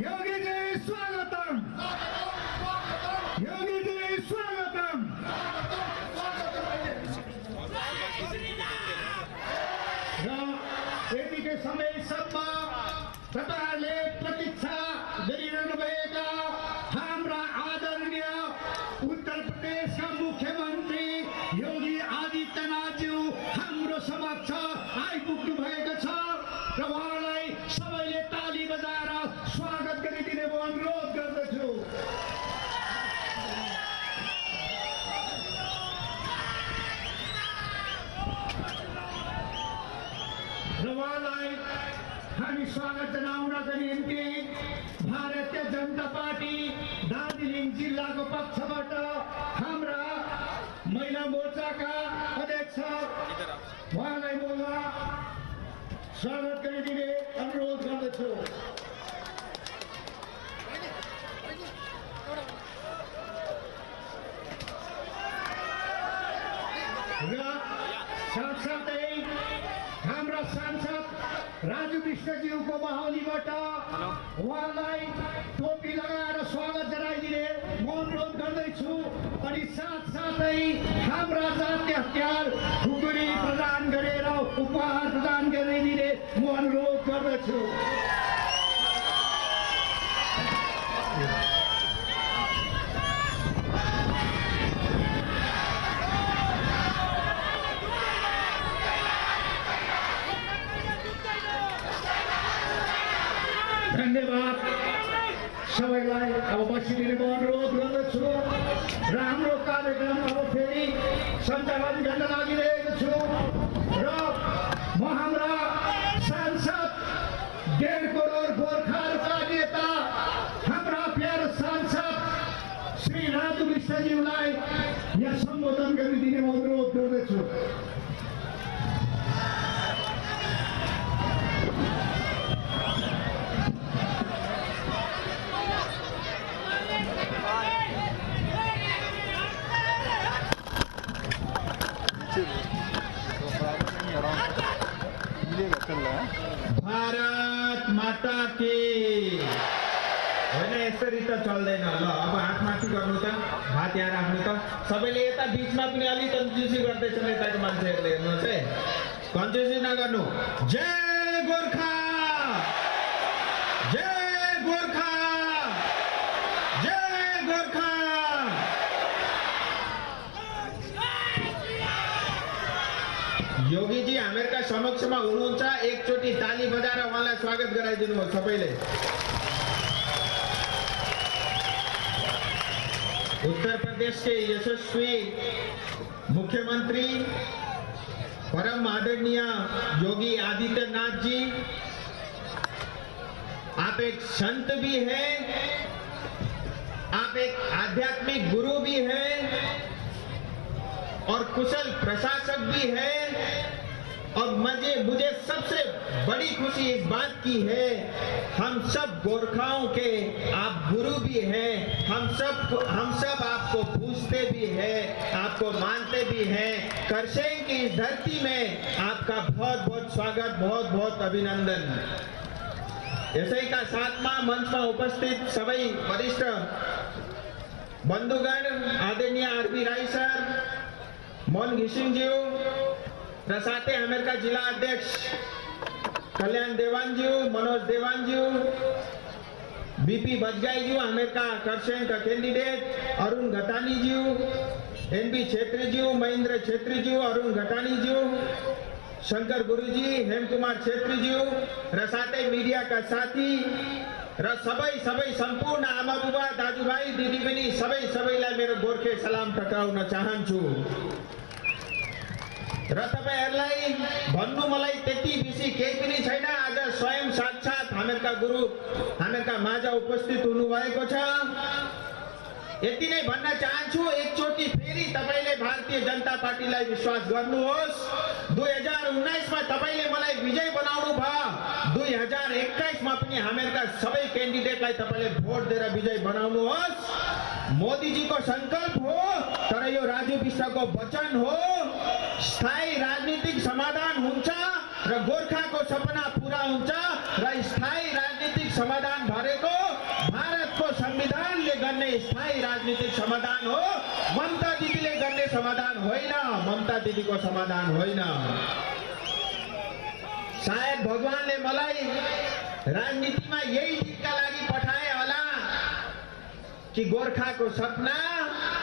योगी जी स्वागतम, योगी जी स्वागतम। यतिकै समयसम्म तपाईहरुले प्रतीक्षा गरिरहनु भएका हाम्रा आदरणीय उत्तर प्रदेशका मुख्यमन्त्री योगी आदित्यनाथज्यू हाम्रो समक्ष आइपुग्नु भएको छ र उहाँलाई सबैले ताली बजाएर स्वागत गरिदिने म अनुरोध गर्दछु। र उहाँलाई हामी स्वागत जनाउनका निम्ति भारतीय जनता पार्टी दार्जिलिङ जिल्लाको पक्षबाट हाम्रा महिला मोर्चाका अध्यक्ष उहाँलाई म स्वागत गरिदिने अनुरोध गर्दछु। र साथसाथै हाम्रा सांसद राजु विष्टज्यूको बाहुलीबाट उहाँलाई टोपी लगाएर स्वागत जनाइदिने म अनुरोध गर्दैछु। अनि साथसाथै हाम्रा जातीय हतियार खुकुरी प्रदान गरेर उपहार प्रदान गरिदिने म अनुरोध गर्दछु। धन्यवाद सबैलाई। अब बसिदिने म अनुरोध गर्दछु र हाम्रो कार्यक्रम अब फेरि सञ्चालन गर्न लागिरहेको छु र म हाम्रा सांसद 1.5 करोड गोर्खाहरूका नेता हाम्रा प्यारा सांसद श्री राजु विष्टज्यूलाई यहाँ सम्बोधन गरिदिने म अनुरोध गर्दछु। भारत माता की होइन यसरी त चल्दैन। ल अब हात माथि गर्नु त, हात यहाँ राख्नु त। सबैले यता बिचमा पनि अलि कन्जुसी गर्दैछन् यताको मान्छेहरूले, हेर्नुहोस् है, कन्जुसी नगर्नु। जय गोर्खा, जय गोर्खा, जय गोर्खा। योगी जी हामीहरुका समक्षमा हुनुहुन्छ, एकचोटि ताली बजाएर उहाँलाई स्वागत गराइदिनु हो सबैले। उत्तर प्रदेश के यशस्वी मुख्यमंत्री परम आदरणीय योगी आदित्यनाथ जी, आप एक संत भी हैं, आप एक आध्यात्मिक गुरु भी हैं और कुशल प्रशासक भी है। और मुझे सबसे बड़ी खुशी इस बात की है, हम सब गोरखाओं के आप गुरु भी हैं। हम सब आपको पूजते भी हैं, आपको मानते भी हैं। करसेन की इस धरती में आपका बहुत बहुत स्वागत, बहुत बहुत अभिनंदन। यसै का साथमा मंचमा उपस्थित सबै वरिष्ठ बन्धुगण, आदरणीय आरबी राई सर, मोहन घिसिङज्यू र साथै हामीहरुका जिल्ला अध्यक्ष कल्याण देवानज्यू, मनोज देवानज्यू, बीपी बजगाईज्यू, हामीहरुका खरसाङका क्यान्डिडेट अरुण घटानीज्यू, एनबी छेत्रीज्यू, महेन्द्र छेत्रीज्यू, अरुण घटानीज्यू, शंकर गुरुजी, हेमकुमार छेत्रीज्यू र साथै मिडियाका साथी र सबै सम्पूर्ण आमा बुबा, दाजुभाइ, दिदीबहिनी सबैलाई मेरो गोर्खे सलाम टक्राउन चाहन्छु। र तपाईहरुलाई भन्नु मलाई त्यति बेसी केही पनि छैन। आज स्वयं साक्षात हामीहरुका गुरु हामीहरुका माझ उपस्थित हुनु भएको छ। यति नै भन्न चाहन्छु, एकचोटि फेरि तपाईले भारतीय जनता पार्टीलाई विश्वास गर्नुहोस्। 2019 मा तपाईले मलाई विजय बनाउनु भयो, 2021 मा पनि हामीहरुका सबै क्यान्डिडेटलाई तपाईले भोट दिएर विजय बनाउनुहोस्। मोदी जी को संकल्प हो, तर यो राजु विष्टको वचन हो। स्थायी राजनीतिक समाधान हुन्छ र गोर्खाको सपना पूरा हुन्छ र स्थायी राजनीतिक समाधान भनेको भारतको संविधानले गर्ने स्थायी राजनीतिक समाधान हो। ममता दिदीले गर्ने समाधान होइन, ममता दिदीको समाधान होइन। सायद भगवानले मलाई राजनीतिमा यही दिनका लागि पठाए होला कि गोर्खाको सपना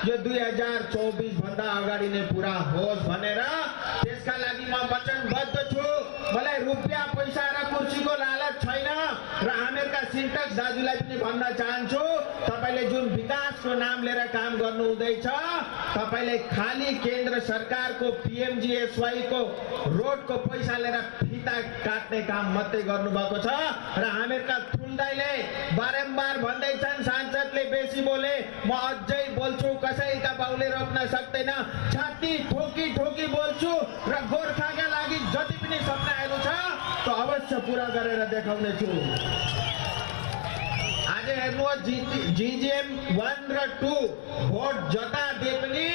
यो 2024 भन्दा अगाडि नै पूरा होस् भनेर। त्यसका लागि म वचनबद्ध छु। मलाई रुपियाँ पैसा र कुर्सीको लालच छैन र हामीहरूका सिन्टक दाजुलाई पनि भन्न चाहन्छु, तपाईले जुन विकासको नाम लिएर काम गर्नु हुँदैछ, तपाईले खाली केन्द्र सरकारको पीएमजीएसवाई को रोडको पैसा लिएर फिता काट्ने काम मात्रै गर्नुभएको छ। र हामीहरूका ठुल्दाइले बारम्बार भन्दैछन् सांसदले बेसी बोले, म अझै बोल्छु, कसैका बाउले रोक्न सक्दैन। छाती ठोकी ठोकी बोल्छु र गोर्खाका लागि जति पनि सपनाहरू छ त्यो अवश्य पूरा गरेर देखाउने छु। आज हेर्नुहोस्, जीजीएम 1 र 2 भोट जता दिए पनि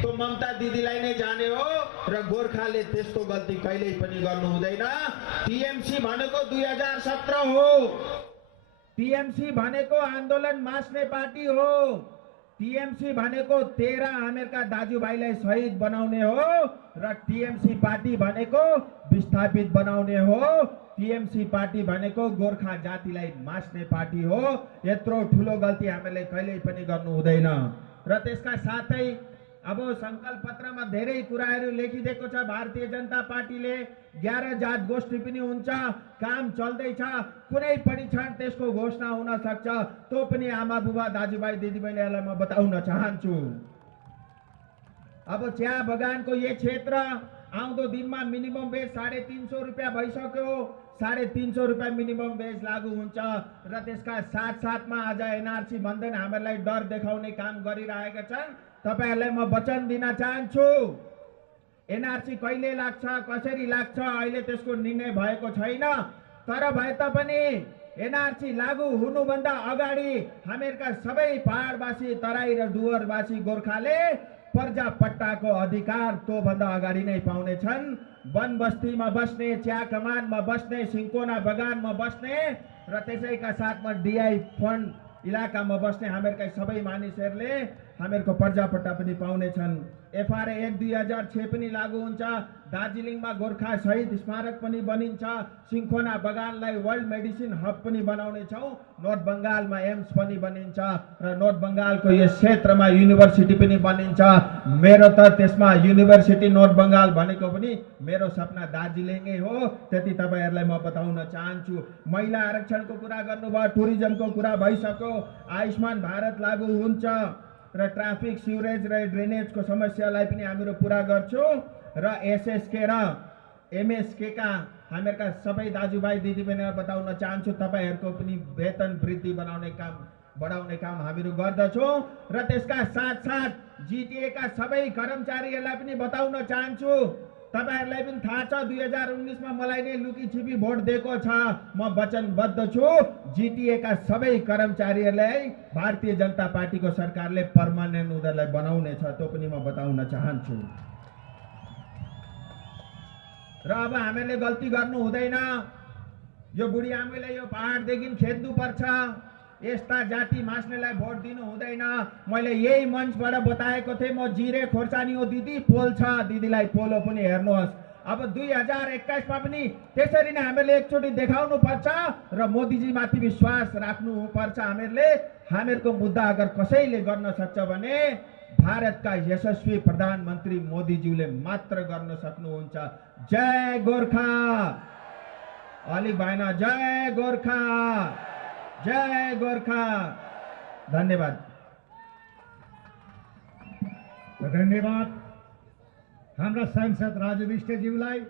त्यो ममता दिदीलाई नै जाने हो र गोर्खाले त्यस्तो गल्ती कहिल्यै पनि गर्नु हुँदैन। टीएमसी भनेको 2017 हो। टीएमसी भनेको आन्दोलन मास्ने पार्टी हो। टीएमसी भनेको 13 हामीहरूका दाजुभाइलाई शहीद बनाउने हो र टीएमसी पार्टी भनेको विस्थापित बनाउने हो। टीएमसी पार्टी भनेको गोर्खा जातिलाई मास्ने पार्टी हो। यत्रो ठुलो गल्ती हामीले कहिल्यै पनि गर्नु हुँदैन। र त्यसका साथै अब संकल्प पत्रमा धेरै कुराहरू लेखिदिएको छ। भारतीय जनता पार्टीले 11 जात गोष्ठी पनि हुन्छ, काम चल्दैछ। कुनै पनि क्षण त्यसको घोषणा हुन सक्छ। त्यो पनि आमा बुबा दाजुभाइ दिदीबहिनीहरूलाई म बताउन चाहन्छु। अब चिया बगानको यो क्षेत्र आउँदो दिनमा मिनिमम वेज 350 रुपियाँ भइसक्यो। 350 रुपियाँ मिनिमम वेज लागू हुन्छ र त्यसका साथसाथमा आज एनआरसी भन्दैन हामीहरूलाई डर देखाउने काम गरिरहेका छन्। तपाईहरुलाई म वचन दिन चाहन्छु, एनआरसी कहिले लाग्छ, कसरी लाग्छ, अहिले त्यसको निर्णय भएको छैन। तर भए तापनि एनआरसी लागू हुनुभन्दा अगाडि हामीहरूका सबै पहाडवासी, तराई र डुवर्सवासी गोर्खाले पर्जा पट्टाको अधिकार त्यो भन्दा अगाडि नै पाउने छन्। वन बस्तीमा बस्ने, चिया कमानमा बस्ने, सिन्कोना बगानमा बस्ने र त्यसैका साथमा डीआई फन्ड इलाकामा बस्ने हामीहरूका सबै मानिसहरूले हामीहरूको पर्जा पट्टा पनि पाउने छन्। एफआरए 1/2006 पनि लागू हुन्छ। दार्जिलिङमा गोर्खा शहीद स्मारक पनि बनिन्छ। सिन्कोना बगानलाई वर्ल्ड मेडिसिन हब पनि बनाउने छौँ। नर्थ बङ्गालमा एम्स पनि बनिन्छ र नर्थ बङ्गालको यस क्षेत्रमा युनिभर्सिटी पनि बनिन्छ। मेरो त त्यसमा युनिभर्सिटी नर्थ बङ्गाल भनेको पनि मेरो सपना दार्जिलिङै हो। त्यति तपाईहरुलाई म बताउन चाहन्छु। महिला आरक्षणको कुरा गर्नुभयो, टुरिज्मको कुरा भइसक्यो, आयुष्मान भारत लागू हुन्छ र ट्राफिक, सिवरेज र ड्रेनेजको समस्यालाई पनि हामीहरू पूरा गर्छौँ र एसएसके र एमएसके का हामीहरूका सबै दाजुभाइ दिदीबहिनीलाई बताउन चाहन्छु, तपाईहरुको पनि वेतन वृद्धि बढाउने काम हामीहरू गर्दछौँ र त्यसका साथसाथ जीटीए का सबै कर्मचारीहरूलाई पनि बताउन चाहन्छु, तपाईहरुलाई पनि थाहा छ 2019 मा मलाई नै लुकी छिपी भोट दिएको छ। म वचनबद्ध छु, जीटीए का सबै कर्मचारीहरूलाई भारतीय जनता पार्टीको सरकारले पर्मानेन्ट उनीहरूलाई बनाउने छ, त्यो पनि म बताउन चाहन्छु। र अब हामीले गल्ती गर्नु हुँदैन। यो बुढी आमैलाई यो पहाडदेखि खेद्नु पर्छ। यस्ता जाति मास्नेलाई भोट दिनु हुँदैन। मैले यही मञ्चबाट बताएको थिएँ, म जिरे खोर्सानी हो दिदी, पोल छ, दिदीलाई पोलो पनि हेर्नुहोस्। अब 2021 मा पनि त्यसरी नै हामीले एकचोटि देखाउनु पर्छ र मोदीजी माथि विश्वास राख्नु पर्छ। हामीहरूको मुद्दा अगर कसैले गर्न सक्छ भने भारतका यशस्वी प्रधानमन्त्री मोदीज्यूले मात्र गर्न सक्नुहुन्छ। जय गोर्खा, अलिक भएन, जय गोर्खा, जय गोर्खा। धन्यवाद। धन्यवाद हाम्रा सांसद राजु विष्टज्यूलाई।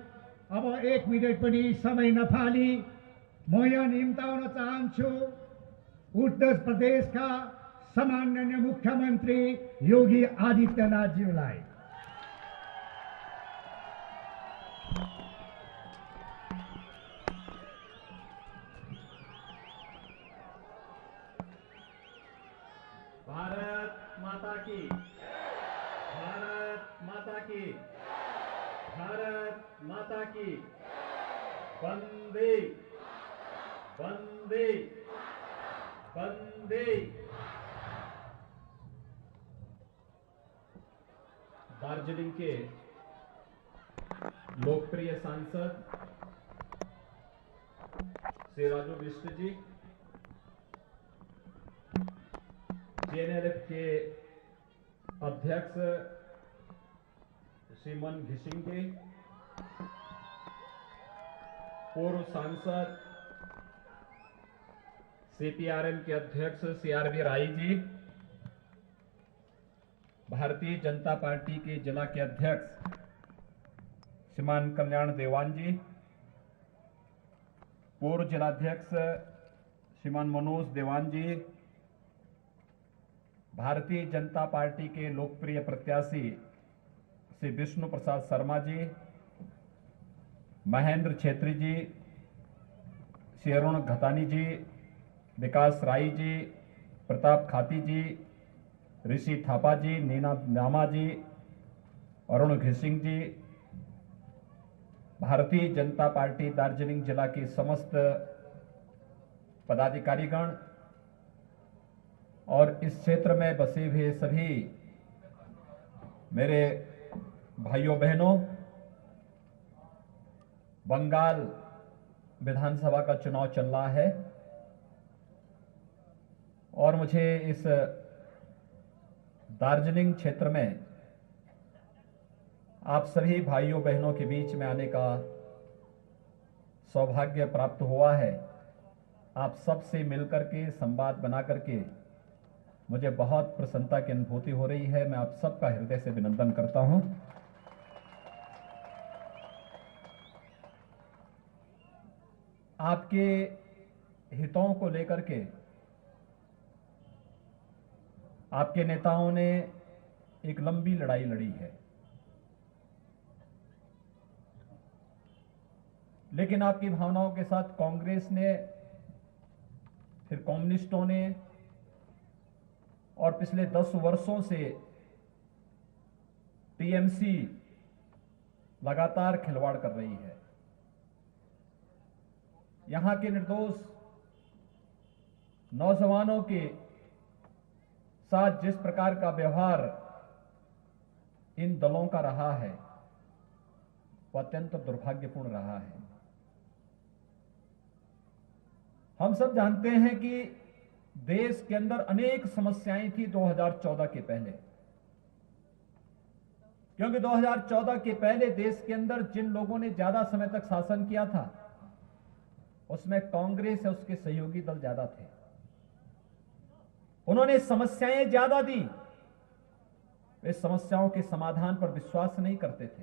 अब 1 मिनट पनि समय नफाली म यहाँ निम्ताउन चाहन्छु उत्तर प्रदेशका सम्माननीय मुख्यमन्त्री योगी आदित्यनाथज्यूलाई। भारत माता की, भारत माता की, भारत माता की। वंदे वंदे वंदे। दार्जिलिंग के लोकप्रिय सांसद श्री राजू बिष्ट जी, जेएनएलएफ के अध्यक्ष श्री मन घिसिंग जी, पूर्व सांसद सीपीआरएम के अध्यक्ष श्री आरबी राय जी, भारतीय जनता पार्टी के जिला के अध्यक्ष श्रीमान कल्याण देवान जी, पूर्व जिलाध्यक्ष श्रीमान मनोज देवान जी, भारतीय जनता पार्टी के लोकप्रिय प्रत्याशी श्री विष्णु प्रसाद शर्मा जी, महेंद्र छेत्री जी, श्री अरुण घतानी जी, विकास राय जी, प्रताप खाती जी, ऋषि थापा जी, नीना नामा जी, अरुण घिसिंग जी, भारतीय जनता पार्टी दार्जिलिंग जिला के समस्त पदाधिकारीगण और इस क्षेत्र में बसे हुए सभी मेरे भाइयों बहनों, बंगाल विधानसभा का चुनाव चल रहा है और मुझे इस दार्जिलिंग क्षेत्र में आप सभी भाइयों बहनों के बीच में आने का सौभाग्य प्राप्त हुआ है। आप सबसे मिलकर के संवाद बना करके मुझे बहुत प्रसन्नता की अनुभूति हो रही है। मैं आप सबका हृदय से अभिनंदन करता हूं। आपके हितों को लेकर के आपके नेताओं ने एक लंबी लड़ाई लड़ी है, लेकिन आपकी भावनाओं के साथ कांग्रेस ने, फिर कम्युनिस्टों ने और पिछले 10 वर्षों से टीएमसी लगातार खिलवाड़ कर रही है। यहां के निर्दोष नौजवानों के साथ जिस प्रकार का व्यवहार इन दलों का रहा है वह अत्यंत दुर्भाग्यपूर्ण रहा है। हम सब जानते हैं कि देश के अंदर अनेक समस्याएं थी 2014 के पहले, क्योंकि 2014 के पहले देश के अंदर जिन लोगों ने ज्यादा समय तक शासन किया था उसमें कांग्रेस या उसके सहयोगी दल ज्यादा थे। उन्होंने समस्याएं ज्यादा दी, वे समस्याओं के समाधान पर विश्वास नहीं करते थे।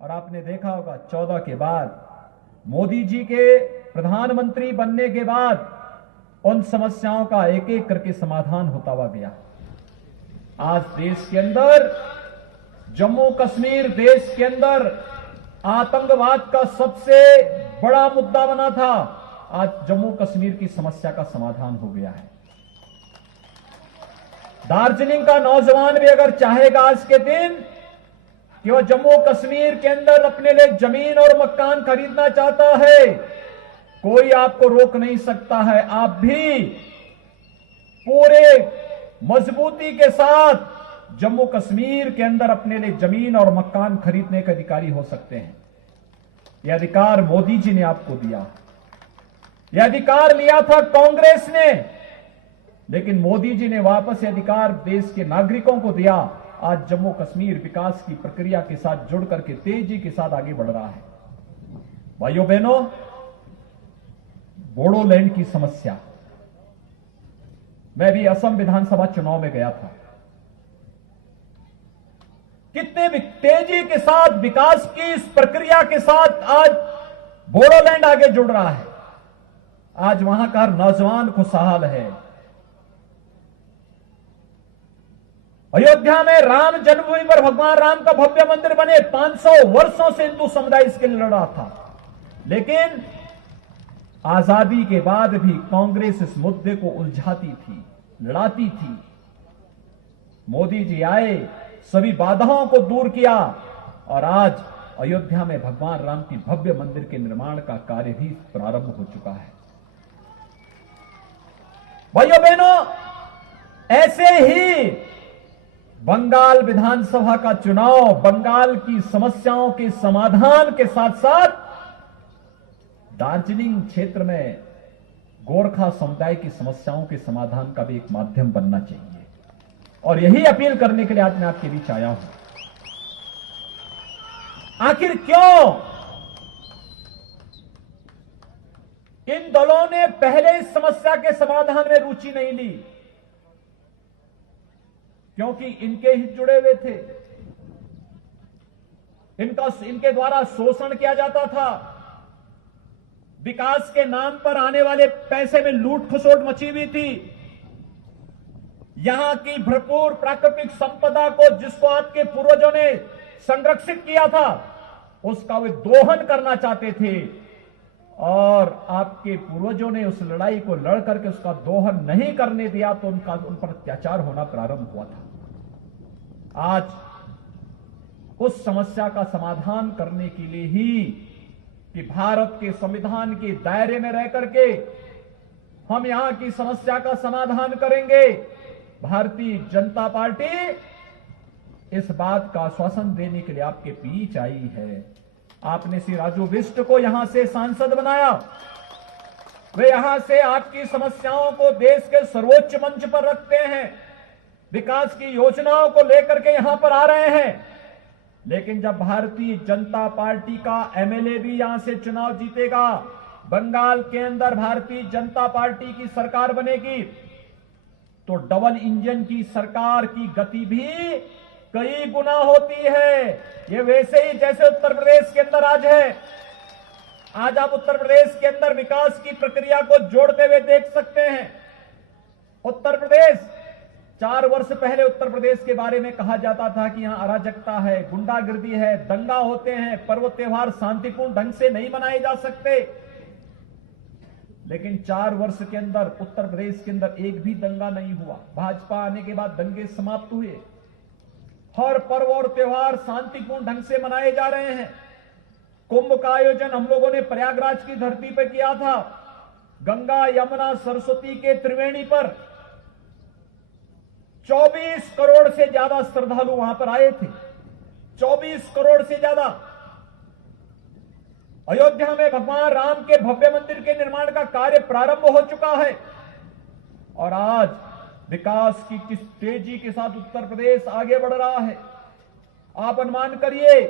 और आपने देखा होगा 14 के बाद मोदी जी के प्रधानमंत्री बनने के बाद उन समस्याओं का एक एक करके समाधान होता हुआ गया। आज देश के अंदर, जम्मू कश्मीर देश के अंदर आतंकवाद का सबसे बड़ा मुद्दा बना था, आज जम्मू कश्मीर की समस्या का समाधान हो गया है। दार्जिलिंग का नौजवान भी अगर चाहेगा आज के दिन कि वह जम्मू कश्मीर के अंदर अपने लिए जमीन और मकान खरीदना चाहता है, कोई आपको रोक नहीं सकता है। आप भी पूरे मजबूती के साथ जम्मू कश्मीर के अंदर अपने लिए जमीन और मकान खरीदने के अधिकारी हो सकते हैं। यह अधिकार मोदी जी ने आपको दिया, यह अधिकार लिया था कांग्रेस ने, लेकिन मोदी जी ने वापस यह अधिकार देश के नागरिकों को दिया। आज जम्मू कश्मीर विकास की प्रक्रिया के साथ जुड़ करके तेजी के साथ आगे बढ़ रहा है। भाइयों बहनों, बोडोलैंड की समस्या, मैं भी असम विधानसभा चुनाव में गया था। कितने भी तेजी के साथ विकास की इस प्रक्रिया के साथ आज बोडोलैंड आगे जुड़ रहा है। आज वहां का नौजवान खुशहाल है। अयोध्या में राम जन्मभूमि पर भगवान राम का भव्य मंदिर बने, 500 वर्षों से हिंदू समुदाय इसके लिए लड़ा था, लेकिन आजादी के बाद भी कांग्रेस इस मुद्दे को उलझाती थी, लड़ाती थी। मोदी जी आए, सभी बाधाओं को दूर किया और आज अयोध्या में भगवान राम की भव्य मंदिर के निर्माण का कार्य भी प्रारंभ हो चुका है। भाइयों बहनों, ऐसे ही बंगाल विधानसभा का चुनाव बंगाल की समस्याओं के समाधान के साथ साथ दार्जिलिंग क्षेत्र में गोरखा समुदाय की समस्याओं के समाधान का भी एक माध्यम बनना चाहिए, और यही अपील करने के लिए आज मैं आपके बीच आया हूं। आखिर क्यों इन दलों ने पहले इस समस्या के समाधान में रुचि नहीं ली? क्योंकि इनके हित जुड़े हुए थे, इनके द्वारा शोषण किया जाता था, विकास के नाम पर आने वाले पैसे में लूट खसोट मची हुई थी, यहां की भरपूर प्राकृतिक संपदा को जिसको आपके पूर्वजों ने संरक्षित किया था उसका वे दोहन करना चाहते थे, और आपके पूर्वजों ने उस लड़ाई को लड़ करके उसका दोहन नहीं करने दिया तो उन पर अत्याचार होना प्रारंभ हुआ था। आज उस समस्या का समाधान करने के लिए ही कि भारत के संविधान के दायरे में रह करके हम यहां की समस्या का समाधान करेंगे, भारतीय जनता पार्टी इस बात का आश्वासन देने के लिए आपके बीच आई है। आपने श्री राजू बिष्ट को यहां से सांसद बनाया, वे यहां से आपकी समस्याओं को देश के सर्वोच्च मंच पर रखते हैं, विकास की योजनाओं को लेकर के यहां पर आ रहे हैं। लेकिन जब भारतीय जनता पार्टी का एमएलए भी यहां से चुनाव जीतेगा, बंगाल के अंदर भारतीय जनता पार्टी की सरकार बनेगी, तो डबल इंजन की सरकार की गति भी कई गुना होती है। ये वैसे ही जैसे उत्तर प्रदेश के अंदर आज है। आज आप उत्तर प्रदेश के अंदर विकास की प्रक्रिया को जोड़ते हुए देख सकते हैं। उत्तर प्रदेश 4 वर्ष पहले उत्तर प्रदेश के बारे में कहा जाता था कि यहां अराजकता है, गुंडागिर्दी है, दंगा होते हैं, पर्व त्योहार शांतिपूर्ण ढंग से नहीं मनाए जा सकते। लेकिन 4 वर्ष के अंदर उत्तर प्रदेश के अंदर एक भी दंगा नहीं हुआ। भाजपा आने के बाद दंगे समाप्त हुए, हर पर्व और त्योहार शांतिपूर्ण ढंग से मनाए जा रहे हैं। कुंभ का आयोजन हम लोगों ने प्रयागराज की धरती पर किया था, गंगा यमुना सरस्वती के त्रिवेणी पर 24 करोड़ से ज्यादा श्रद्धालु वहां पर आए थे, 24 करोड़ से ज्यादा। अयोध्या में भगवान राम के भव्य मंदिर के निर्माण का कार्य प्रारंभ हो चुका है, और आज विकास की किस तेजी के साथ उत्तर प्रदेश आगे बढ़ रहा है। आप अनुमान करिए,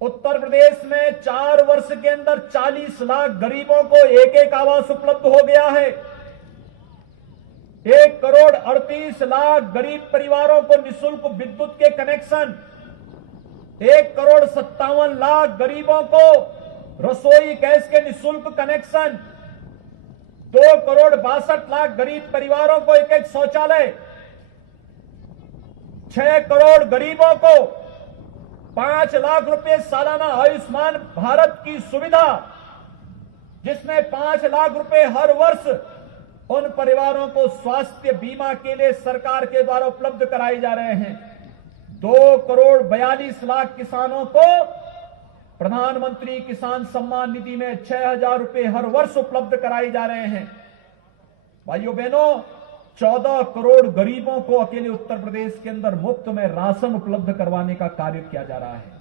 उत्तर प्रदेश में 4 वर्ष के अंदर 40 लाख गरीबों को एक आवास उपलब्ध हो गया है। 1 करोड़ 38 लाख गरीब परिवारों को निःशुल्क विद्युत के कनेक्शन, 1 करोड़ 57 लाख गरीबों को रसोई गैस के निःशुल्क कनेक्शन, 2 करोड़ 62 लाख गरीब परिवारों को एक शौचालय, 6 करोड़ गरीबों को 5 लाख रुपए सालाना आयुष्मान भारत की सुविधा, जिसमें 5 लाख रुपए हर वर्ष उन परिवारों को स्वास्थ्य बीमा के लिए सरकार के द्वारा उपलब्ध कराए जा रहे हैं। 2 करोड़ 42 लाख किसानों को प्रधानमंत्री किसान सम्मान निधि में 6,000 रुपए हर वर्ष उपलब्ध कराए जा रहे हैं। भाइयों बहनों, 14 करोड़ गरीबों को अकेले उत्तर प्रदेश के अंदर मुफ्त में राशन उपलब्ध करवाने का कार्य किया जा रहा है।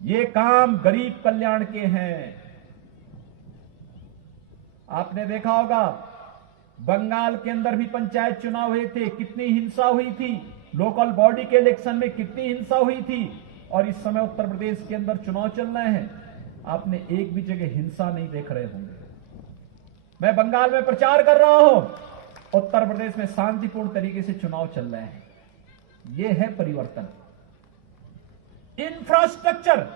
ये काम गरीब कल्याण के हैं। आपने देखा होगा, बंगाल के अंदर भी पंचायत चुनाव हुए थे, कितनी हिंसा हुई थी, लोकल बॉडी के इलेक्शन में कितनी हिंसा हुई थी, और इस समय उत्तर प्रदेश के अंदर चुनाव चल रहे हैं, आपने एक भी जगह हिंसा नहीं देख रहे होंगे। मैं बंगाल में प्रचार कर रहा हूं, उत्तर प्रदेश में शांतिपूर्ण तरीके से चुनाव चल रहे हैं। यह है परिवर्तन। इंफ्रास्ट्रक्चर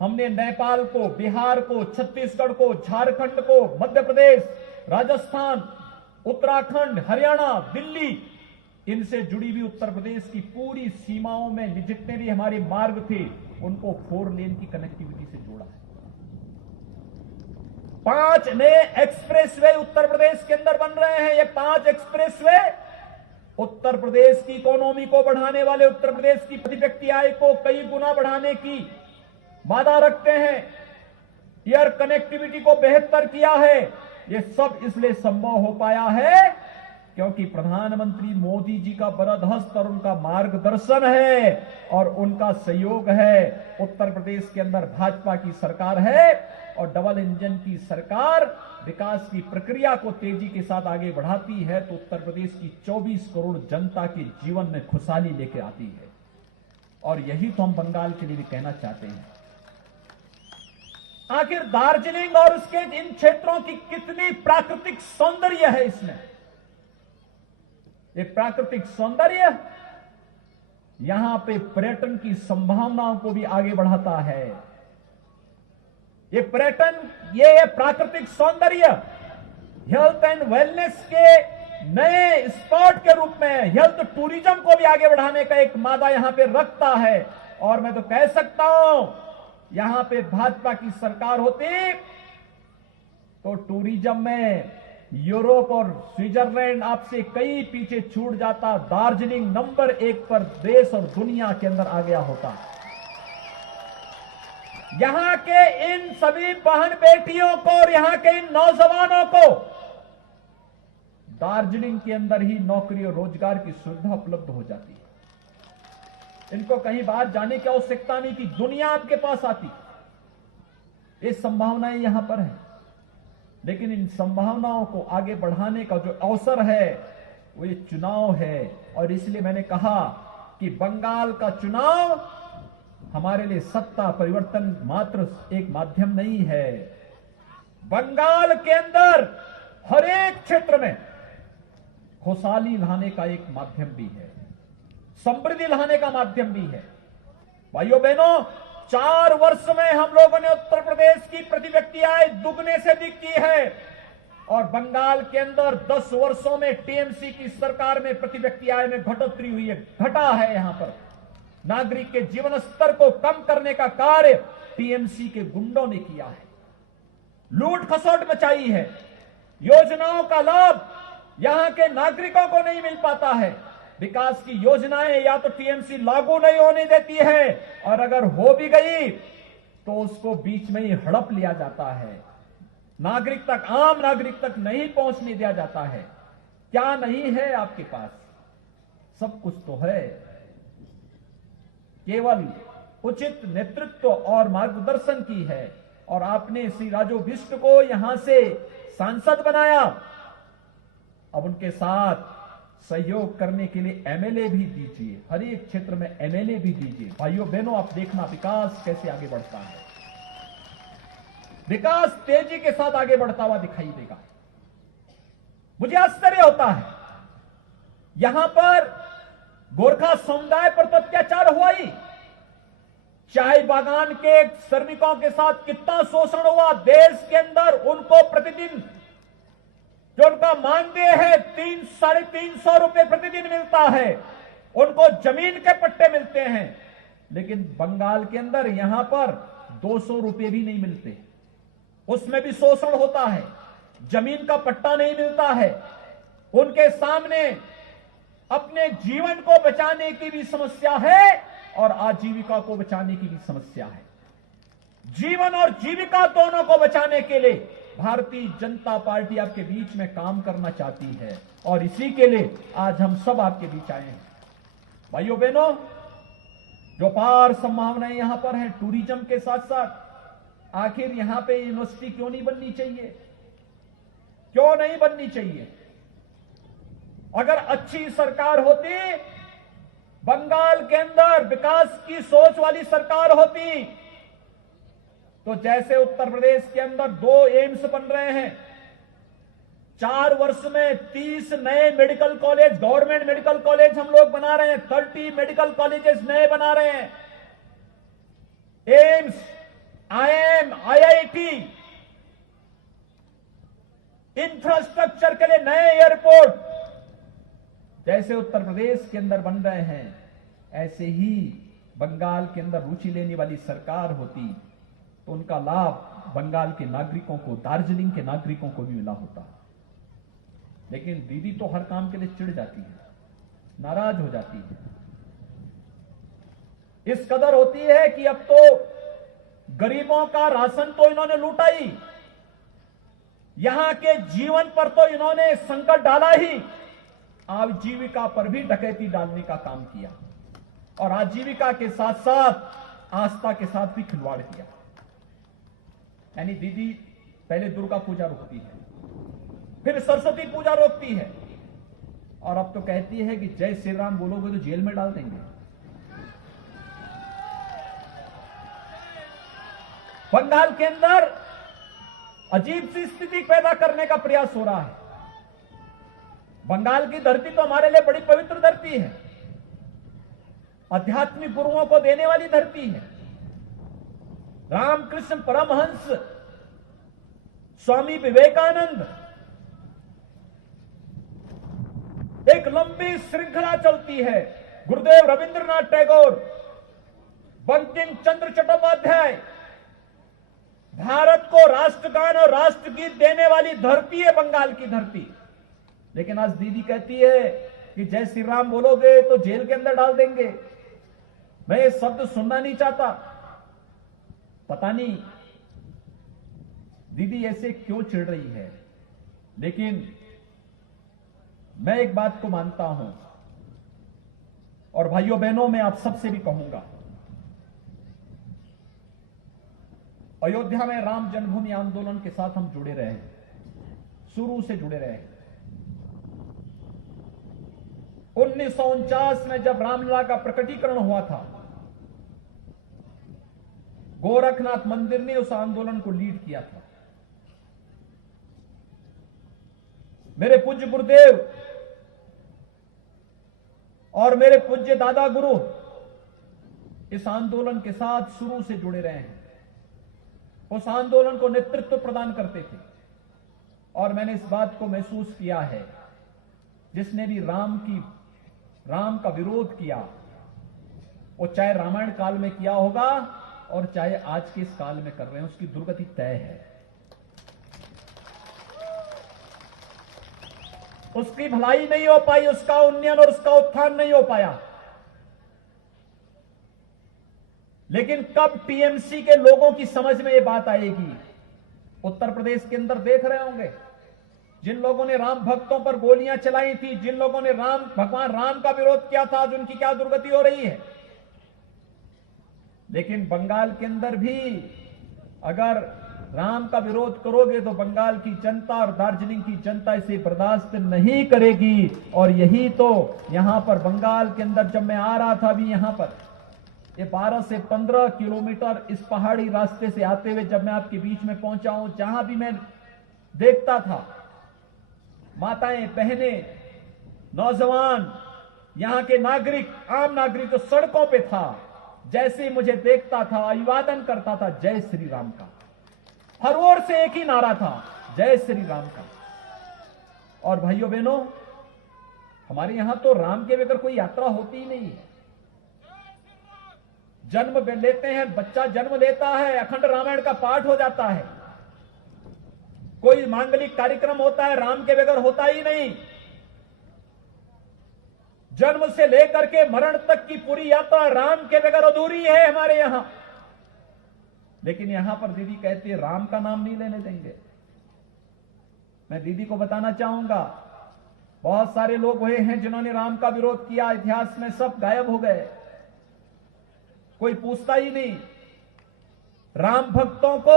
हमने नेपाल को, बिहार को, छत्तीसगढ़ को, झारखंड को, मध्य प्रदेश, राजस्थान, उत्तराखंड, हरियाणा, दिल्ली, इनसे जुड़ी हुई उत्तर प्रदेश की पूरी सीमाओं में जितने भी हमारे मार्ग थे उनको 4 लेन की कनेक्टिविटी से जोड़ा है। 5 नए एक्सप्रेसवे उत्तर प्रदेश के अंदर बन रहे हैं। ये 5 एक्सप्रेसवे उत्तर प्रदेश की इकोनॉमी को बढ़ाने वाले, उत्तर प्रदेश की प्रति व्यक्ति आय को कई गुना बढ़ाने की वादा रखते हैं, एयर कनेक्टिविटी को बेहतर किया है। ये सब इसलिए संभव हो पाया है क्योंकि प्रधानमंत्री मोदी जी का बरदहस्त और उनका मार्गदर्शन है और उनका सहयोग है। उत्तर प्रदेश के अंदर भाजपा की सरकार है और डबल इंजन की सरकार विकास की प्रक्रिया को तेजी के साथ आगे बढ़ाती है तो उत्तर प्रदेश की 24 करोड़ जनता के जीवन में खुशहाली लेके आती है। और यही तो हम बंगाल के लिए भी कहना चाहते हैं। आखिर दार्जिलिंग और उसके इन क्षेत्रों की कितनी प्राकृतिक सौंदर्य है इसमें। ये प्राकृतिक सौंदर्य यहां पे पर्यटन की संभावनाओं को भी आगे बढ़ाता है। ये पर्यटन, ये प्राकृतिक सौंदर्य हेल्थ एंड वेलनेस के नए स्पॉट के रूप में हेल्थ टूरिज्म को भी आगे बढ़ाने का एक मादा यहां पे रखता है। और मैं तो कह सकता हूं यहां पे भाजपा की सरकार होती तो टूरिज्म में यूरोप और स्विट्जरलैंड आपसे कई पीछे छूट जाता। दार्जिलिंग नंबर 1 पर देश और दुनिया के अंदर आ गया होता। यहां के इन सभी बहन बेटियों को और यहां के इन नौजवानों को दार्जिलिंग के अंदर ही नौकरी और रोजगार की सुविधा उपलब्ध हो जाती है। इनको कहीं बाहर जाने की आवश्यकता नहीं थी, दुनिया आपके पास आती। ये संभावनाएं यहां पर है, लेकिन इन संभावनाओं को आगे बढ़ाने का जो अवसर है वो ये चुनाव है। और इसलिए मैंने कहा कि बंगाल का चुनाव हमारे लिए सत्ता परिवर्तन मात्र एक माध्यम नहीं है। बंगाल के अंदर हर एक क्षेत्र में खुशहाली लाने का एक माध्यम भी है, समृद्धि लाने का माध्यम भी है। भाइयों बहनों, 4 वर्ष में हम लोगों ने उत्तर प्रदेश की प्रति व्यक्ति आय दुगने से अधिक की है और बंगाल के अंदर 10 वर्षों में टीएमसी की सरकार में प्रति व्यक्ति आय में घटोत्तरी हुई है, घटा है। यहां पर नागरिक के जीवन स्तर को कम करने का कार्य टीएमसी के गुंडों ने किया है, लूट खसोट मचाई है। योजनाओं का लाभ यहां के नागरिकों को नहीं मिल पाता है। विकास की योजनाएं या तो टीएमसी लागू नहीं होने देती है और अगर हो भी गई तो उसको बीच में ही हड़प लिया जाता है, नागरिक तक, आम नागरिक तक नहीं पहुंचने दिया जाता है। क्या नहीं है आपके पास? सब कुछ तो है, केवल उचित नेतृत्व और मार्गदर्शन की है। और आपने श्री राजू बिष्ट को यहां से सांसद बनाया, अब उनके साथ सहयोग करने के लिए एमएलए भी दीजिए, हर एक क्षेत्र में एमएलए भी दीजिए। भाइयों बहनों, आप देखना विकास कैसे आगे बढ़ता है। विकास तेजी के साथ आगे बढ़ता हुआ दिखाई देगा। मुझे आश्चर्य होता है, यहां पर गोरखा समुदाय पर तो अत्याचार हुआ ही, चाय बागान के श्रमिकों के साथ कितना शोषण हुआ। देश के अंदर उनको प्रतिदिन जो उनका मानदेय है 300-350 रुपए प्रतिदिन मिलता है, उनको जमीन के पट्टे मिलते हैं, लेकिन बंगाल के अंदर यहां पर 200 रुपए भी नहीं मिलते, उसमें भी शोषण होता है, जमीन का पट्टा नहीं मिलता है। उनके सामने अपने जीवन को बचाने की भी समस्या है और आजीविका को बचाने की भी समस्या है। जीवन और जीविका दोनों को बचाने के लिए भारतीय जनता पार्टी आपके बीच में काम करना चाहती है और इसी के लिए आज हम सब आपके बीच आए हैं। भाइयों बहनों, जो पार संभावनाएं यहां पर हैं टूरिज्म के साथ साथ, आखिर यहां पे यूनिवर्सिटी क्यों नहीं बननी चाहिए? क्यों नहीं बननी चाहिए? अगर अच्छी सरकार होती, बंगाल के अंदर विकास की सोच वाली सरकार होती, तो जैसे उत्तर प्रदेश के अंदर 2 एम्स बन रहे हैं, 4 वर्ष में 30 नए medical college, government medical college हम लोग बना रहे हैं, 30 मेडिकल कॉलेजेस नए बना रहे हैं, एम्स, आईएम, आईआईटी, इंफ्रास्ट्रक्चर के लिए नए एयरपोर्ट जैसे उत्तर प्रदेश के अंदर बन रहे हैं, ऐसे ही बंगाल के अंदर रुचि लेने वाली सरकार होती तो उनका लाभ बंगाल के नागरिकों को, दार्जिलिंग के नागरिकों को भी मिला होता। लेकिन दीदी तो हर काम के लिए चिढ़ जाती है। नाराज हो जाती है। इस कदर होती है कि अब तो गरीबों का राशन तो इन्होंने लूटा ही, यहां के जीवन पर तो इन्होंने संकट डाला ही, आजीविका पर भी डकैती डालने का काम किया और आजीविका के साथ साथ आस्था के साथ भी खिलवाड़ किया। यानी दीदी पहले दुर्गा पूजा रोकती है, फिर सरस्वती पूजा रोकती है, और अब तो कहती है कि जय श्री राम बोलोगे तो जेल में डाल देंगे। बंगाल के अंदर अजीब सी स्थिति पैदा करने का प्रयास हो रहा है। बंगाल की धरती तो हमारे लिए बड़ी पवित्र धरती है, आध्यात्मिक गुरुओं को देने वाली धरती है। रामकृष्ण परमहंस, स्वामी विवेकानंद, एक लंबी श्रृंखला चलती है। गुरुदेव रविंद्रनाथ टैगोर, बंकिम चंद्र चट्टोपाध्याय, भारत को राष्ट्रगान और राष्ट्रगीत देने वाली धरती है बंगाल की धरती। लेकिन आज दीदी कहती है कि जय श्री राम बोलोगे तो जेल के अंदर डाल देंगे। मैं ये शब्द सुनना नहीं चाहता। पता नहीं दीदी ऐसे क्यों चिढ़ रही है, लेकिन मैं एक बात को मानता हूं, और भाइयों बहनों मैं आप सबसे भी कहूंगा, अयोध्या में राम जन्मभूमि आंदोलन के साथ हम जुड़े रहे, शुरू से जुड़े रहे। 1949 में जब रामलला का प्रकटीकरण हुआ था, गोरखनाथ मंदिर ने उस आंदोलन को लीड किया था। मेरे पूज्य गुरुदेव और मेरे पूज्य दादा गुरु इस आंदोलन के साथ शुरू से जुड़े रहे हैं, उस आंदोलन को नेतृत्व प्रदान करते थे। और मैंने इस बात को महसूस किया है, जिसने भी राम का विरोध किया, वो चाहे रामायण काल में किया होगा और चाहे आज के इस काल में कर रहे हैं, उसकी दुर्गति तय है। उसकी भलाई नहीं हो पाई, उसका उन्नयन और उसका उत्थान नहीं हो पाया। लेकिन कब टीएमसी के लोगों की समझ में यह बात आएगी? उत्तर प्रदेश के अंदर देख रहे होंगे, जिन लोगों ने राम भक्तों पर गोलियां चलाई थी, जिन लोगों ने भगवान राम का विरोध किया था, आज उनकी क्या दुर्गति हो रही है। लेकिन बंगाल के अंदर भी अगर राम का विरोध करोगे तो बंगाल की जनता और दार्जिलिंग की जनता इसे बर्दाश्त नहीं करेगी। और यही तो यहां पर बंगाल के अंदर जब मैं आ रहा था, अभी यहां पर ये 12 से 15 किलोमीटर इस पहाड़ी रास्ते से आते हुए जब मैं आपके बीच में पहुंचा हूं, जहां भी मैं देखता था माताएं, बहनें, नौजवान, यहां के नागरिक, आम नागरिक जो सड़कों पे था, जैसे मुझे देखता था अभिवादन करता था जय श्री राम का। हर ओर से एक ही नारा था, जय श्री राम का। और भाइयों बहनों, हमारे यहां तो राम के बगैर कोई यात्रा होती ही नहीं है। जन्म लेते हैं, बच्चा जन्म लेता है, अखंड रामायण का पाठ हो जाता है। कोई मांगलिक कार्यक्रम होता है, राम के बगैर होता ही नहीं। जन्म से लेकर के मरण तक की पूरी यात्रा राम के बगैर अधूरी है हमारे यहां। लेकिन यहां पर दीदी कहती है राम का नाम नहीं लेने देंगे। मैं दीदी को बताना चाहूंगा, बहुत सारे लोग हुए हैं जिन्होंने राम का विरोध किया, इतिहास में सब गायब हो गए, कोई पूछता ही नहीं। राम भक्तों को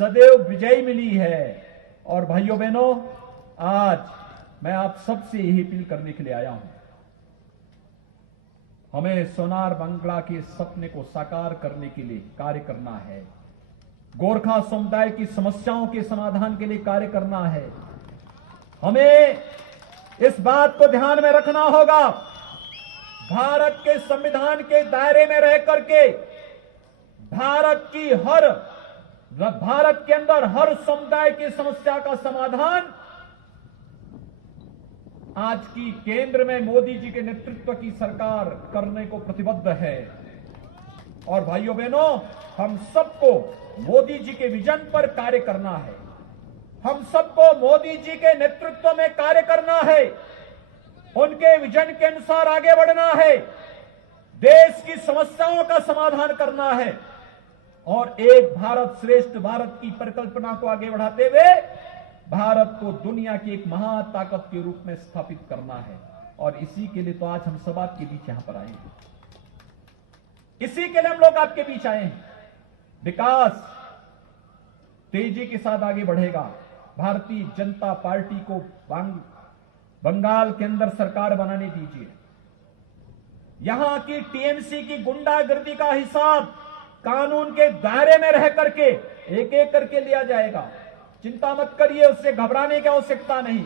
सदैव विजय मिली है। और भाइयों बहनों, आज मैं आप सबसे यही अपील करने के लिए आया हूं, हमें सोनार बांग्ला के सपने को साकार करने के लिए कार्य करना है। गोरखा समुदाय की समस्याओं के समाधान के लिए कार्य करना है। हमें इस बात को ध्यान में रखना होगा, भारत के संविधान के दायरे में रह करके भारत के अंदर हर समुदाय की समस्या का समाधान आज की केंद्र में मोदी जी के नेतृत्व की सरकार करने को प्रतिबद्ध है। और भाइयों बहनों, हम सबको मोदी जी के विजन पर कार्य करना है। हम सबको मोदी जी के नेतृत्व में कार्य करना है। उनके विजन के अनुसार आगे बढ़ना है, देश की समस्याओं का समाधान करना है और एक भारत श्रेष्ठ भारत की परिकल्पना को आगे बढ़ाते हुए भारत को दुनिया की एक महाताकत के रूप में स्थापित करना है। और इसी के लिए तो आज हम सब आपके बीच यहां पर आए हैं, इसी के लिए हम लोग आपके बीच आए हैं। विकास तेजी के साथ आगे बढ़ेगा। भारतीय जनता पार्टी को बंगाल के अंदर सरकार बनाने दीजिए। यहां की टीएमसी की गुंडागर्दी का हिसाब कानून के दायरे में रह करके एक एक करके लिया जाएगा। चिंता मत करिए, उससे घबराने की आवश्यकता नहीं,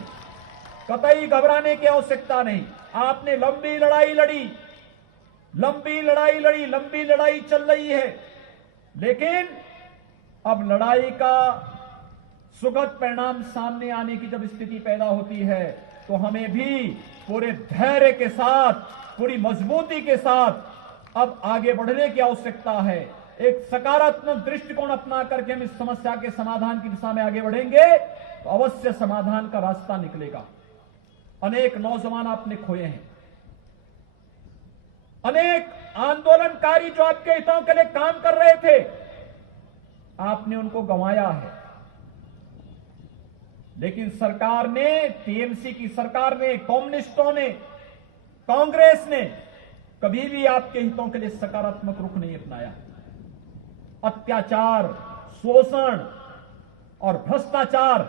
कतई घबराने की आवश्यकता नहीं। आपने लंबी लड़ाई लड़ी, लंबी लड़ाई चल रही है, लेकिन अब लड़ाई का सुखद परिणाम सामने आने की जब स्थिति पैदा होती है तो हमें भी पूरे धैर्य के साथ, पूरी मजबूती के साथ अब आगे बढ़ने की आवश्यकता है। एक सकारात्मक दृष्टिकोण अपना करके हम इस समस्या के समाधान की दिशा में आगे बढ़ेंगे तो अवश्य समाधान का रास्ता निकलेगा। अनेक नौजवान आपने खोए हैं, अनेक आंदोलनकारी जो आपके हितों के लिए काम कर रहे थे, आपने उनको गंवाया है। लेकिन सरकार ने, टीएमसी की सरकार ने, कम्युनिस्टों ने, कांग्रेस ने कभी भी आपके हितों के लिए सकारात्मक रुख नहीं अपनाया। अत्याचार, शोषण और भ्रष्टाचार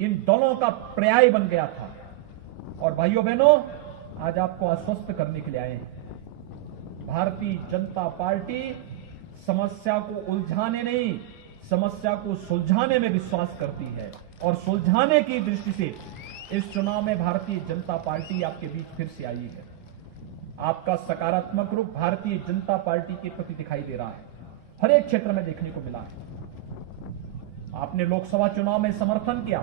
इन दलों का पर्याय बन गया था। और भाइयों बहनों, आज आपको आश्वस्त करने के लिए आए हैं। भारतीय जनता पार्टी समस्या को उलझाने नहीं, समस्या को सुलझाने में विश्वास करती है और सुलझाने की दृष्टि से इस चुनाव में भारतीय जनता पार्टी आपके बीच फिर से आई है। आपका सकारात्मक रूप भारतीय जनता पार्टी के प्रति दिखाई दे रहा है, हर एक क्षेत्र में देखने को मिला है। आपने लोकसभा चुनाव में समर्थन किया,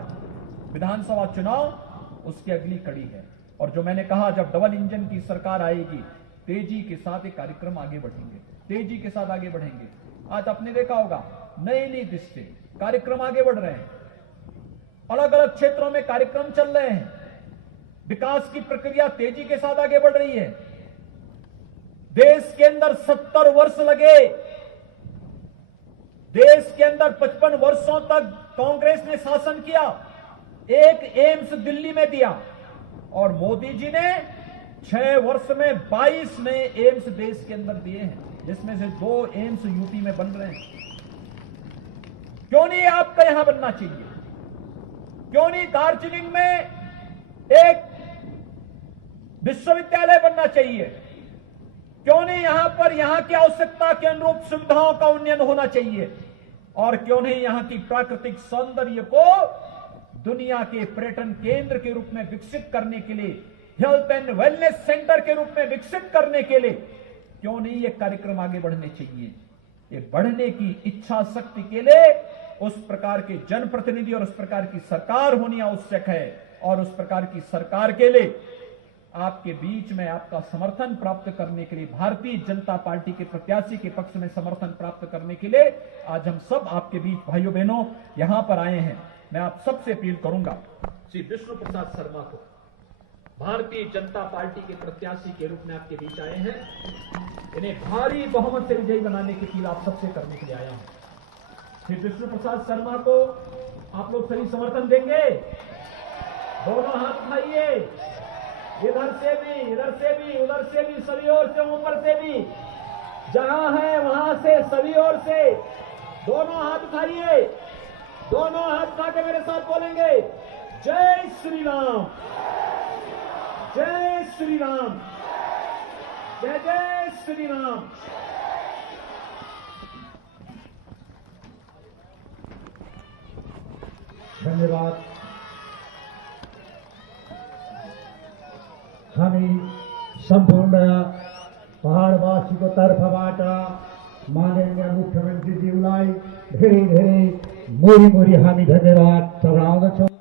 विधानसभा चुनाव उसकी अगली कड़ी है। और जो मैंने कहा, जब डबल इंजन की सरकार आएगी, तेजी के साथ एक कार्यक्रम आगे बढ़ेंगे, तेजी के साथ आगे बढ़ेंगे। आज आपने देखा होगा, नई नई दृष्टि कार्यक्रम आगे बढ़ रहे हैं, अलग अलग क्षेत्रों में कार्यक्रम चल रहे हैं, विकास की प्रक्रिया तेजी के साथ आगे बढ़ रही है। देश के अंदर 70 वर्ष लगे, देश के अंदर 55 वर्षों तक कांग्रेस ने शासन किया, एक एम्स दिल्ली में दिया और मोदी जी ने 6 वर्ष में 22 नए एम्स देश के अंदर दिए हैं, जिसमें से 2 एम्स यूपी में बन रहे हैं। क्यों नहीं आपका यहां बनना चाहिए? क्यों नहीं दार्जिलिंग में एक विश्वविद्यालय बनना चाहिए? क्यों नहीं यहां पर यहां की आवश्यकता के अनुरूप सुविधाओं का उन्नयन होना चाहिए? और क्यों नहीं यहां की प्राकृतिक सौंदर्य को दुनिया के पर्यटन केंद्र के रूप में विकसित करने के लिए, हेल्थ एंड वेलनेस सेंटर के रूप में विकसित करने के लिए क्यों नहीं ये कार्यक्रम आगे बढ़ने चाहिए? ये बढ़ने की इच्छा शक्ति के लिए उस प्रकार के जनप्रतिनिधि और उस प्रकार की सरकार होनी आवश्यक है। और उस प्रकार की सरकार के लिए आपके बीच में आपका समर्थन प्राप्त करने के लिए, भारतीय जनता पार्टी के प्रत्याशी के पक्ष में समर्थन प्राप्त करने के लिए आज हम सब आपके बीच भाइयों बहनों यहां पर आए हैं। मैं आप सबसे अपील करूंगा, श्री विष्णु प्रसाद शर्मा को भारतीय जनता पार्टी के प्रत्याशी के रूप में आपके बीच आए हैं, इन्हें भारी बहुमत से विजयी बनाने की अपील आप सबसे करने के लिए आया हूं। श्री विष्णु प्रसाद शर्मा को आप लोग सही समर्थन देंगे? दोनों हाथ उठाइए, इधर से भी, उधर से भी, सभी ओर से, ऊपर से भी, जहां है वहां से, सभी ओर से दोनों हाथ उठाइए। दोनों हाथ उठा के मेरे साथ बोलेंगे, जय श्री राम, जय श्री राम, जय जय श्री राम। धन्यवाद। हामी सम्पूर्ण पहाडवासीको तर्फबाट माननीय मुख्यमन्त्रीज्यूलाई धेरै धेरै मुरी हामी धन्यवाद चढाउँदछौँ।